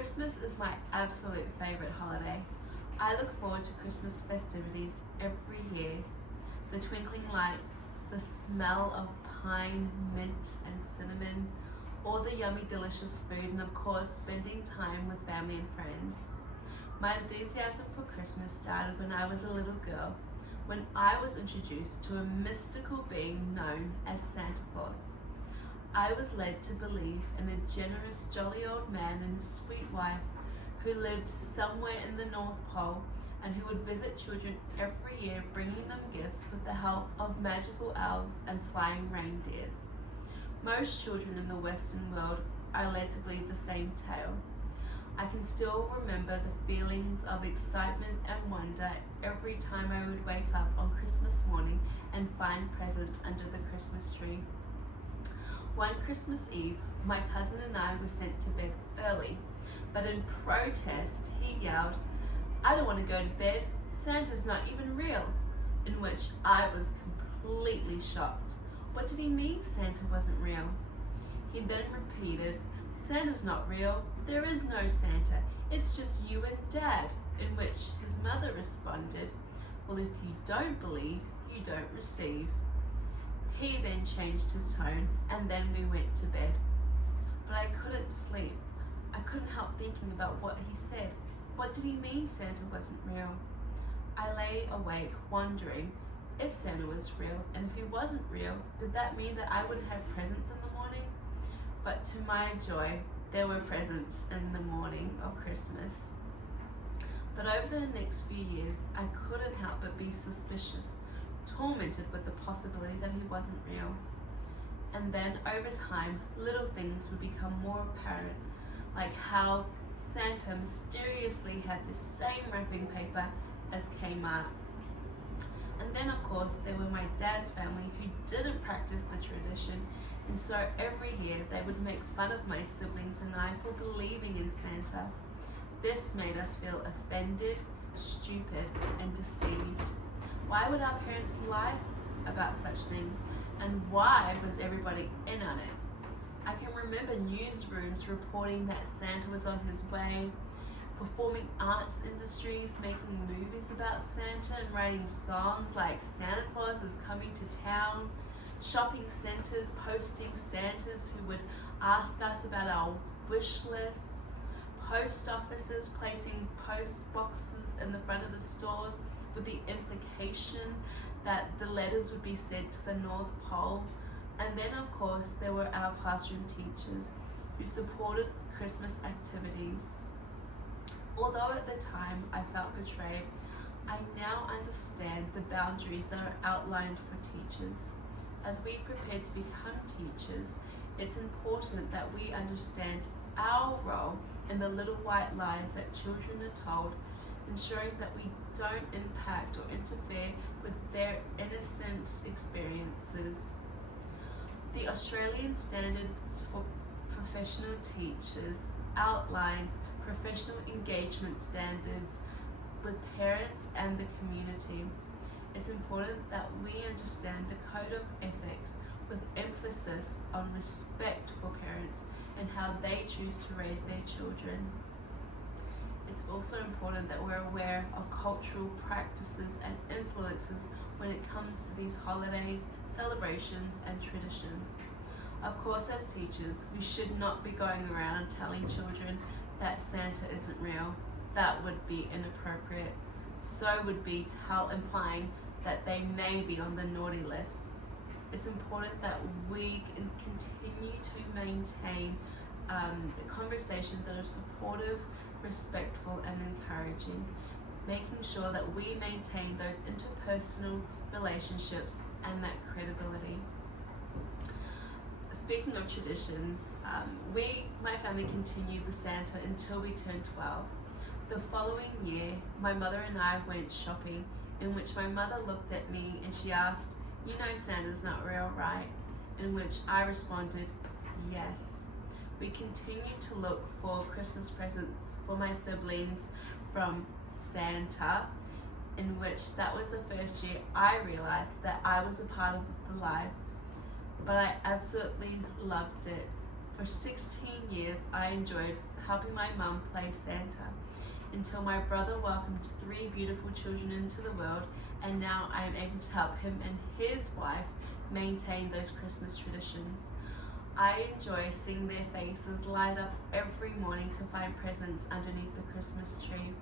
Christmas is my absolute favourite holiday. I look forward to Christmas festivities every year. The twinkling lights, the smell of pine, mint and cinnamon, all the yummy delicious food, and of course spending time with family and friends. My enthusiasm for Christmas started when I was a little girl, when I was introduced to a mystical being known as Santa Claus. I was led to believe in a generous, jolly old man and his sweet wife who lived somewhere in the North Pole and who would visit children every year, bringing them gifts with the help of magical elves and flying reindeers. Most children in the Western world are led to believe the same tale. I can still remember the feelings of excitement and wonder every time I would wake up on Christmas morning and find presents under the Christmas tree. One Christmas Eve, my cousin and I were sent to bed early, but in protest he yelled, "I don't want to go to bed, Santa's not even real," in which I was completely shocked. What did he mean Santa wasn't real? He then repeated, "Santa's not real, there is no Santa, it's just you and Dad," in which his mother responded, "Well, if you don't believe, you don't receive." He then changed his tone and then we went to bed. But I couldn't sleep. I couldn't help thinking about what he said. What did he mean Santa wasn't real? I lay awake wondering if Santa was real, and if he wasn't real, did that mean that I would have presents in the morning? But to my joy, there were presents in the morning of Christmas. But over the next few years, I couldn't help but be suspicious, tormented with the possibility that he wasn't real. And then over time, little things would become more apparent, like how Santa mysteriously had the same wrapping paper as Kmart. And then of course there were my dad's family who didn't practice the tradition, and so every year they would make fun of my siblings and I for believing in Santa. This made us feel offended, stupid and deceived. Why would our parents lie about such things? And why was everybody in on it? I can remember newsrooms reporting that Santa was on his way, performing arts industries making movies about Santa and writing songs like "Santa Claus is coming to town," shopping centers posting Santas who would ask us about our wish lists, post offices placing post boxes in the front of the stores with the implication that the letters would be sent to the North Pole. And then of course there were our classroom teachers who supported Christmas activities. Although at the time I felt betrayed, I now understand the boundaries that are outlined for teachers. As we prepare to become teachers, it's important that we understand our role in the little white lies that children are told, ensuring that we don't impact or interfere with their innocent experiences. The Australian Standards for Professional Teachers outlines professional engagement standards with parents and the community. It's important that we understand the code of ethics with emphasis on respect for parents and how they choose to raise their children. It's also important that we're aware of cultural practices and influences when it comes to these holidays, celebrations and traditions. Of course, as teachers, we should not be going around telling children that Santa isn't real. That would be inappropriate. So would be implying that they may be on the naughty list. It's important that we continue to maintain conversations that are supportive, respectful and encouraging, making sure that we maintain those interpersonal relationships and that credibility. Speaking of traditions, my family continued the Santa until we turned 12. The following year, my mother and I went shopping, in which my mother looked at me and she asked, "You know Santa's not real, right?" In which I responded, "Yes." We continued to look for Christmas presents for my siblings from Santa, in which that was the first year I realized that I was a part of the lie. But I absolutely loved it. For 16 years, I enjoyed helping my mum play Santa until my brother welcomed 3 beautiful children into the world, and now I am able to help him and his wife maintain those Christmas traditions. I enjoy seeing their faces light up every morning to find presents underneath the Christmas tree.